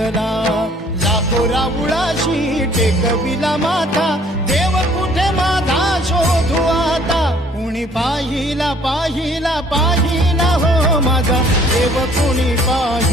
रुजला. लाखो राऊळाशी टेकविला माथा, देव कुठे माझा शोधू आता. कुणी पाहिला पाहिला पाहिला हो माझा देव, कुणी पाहिला.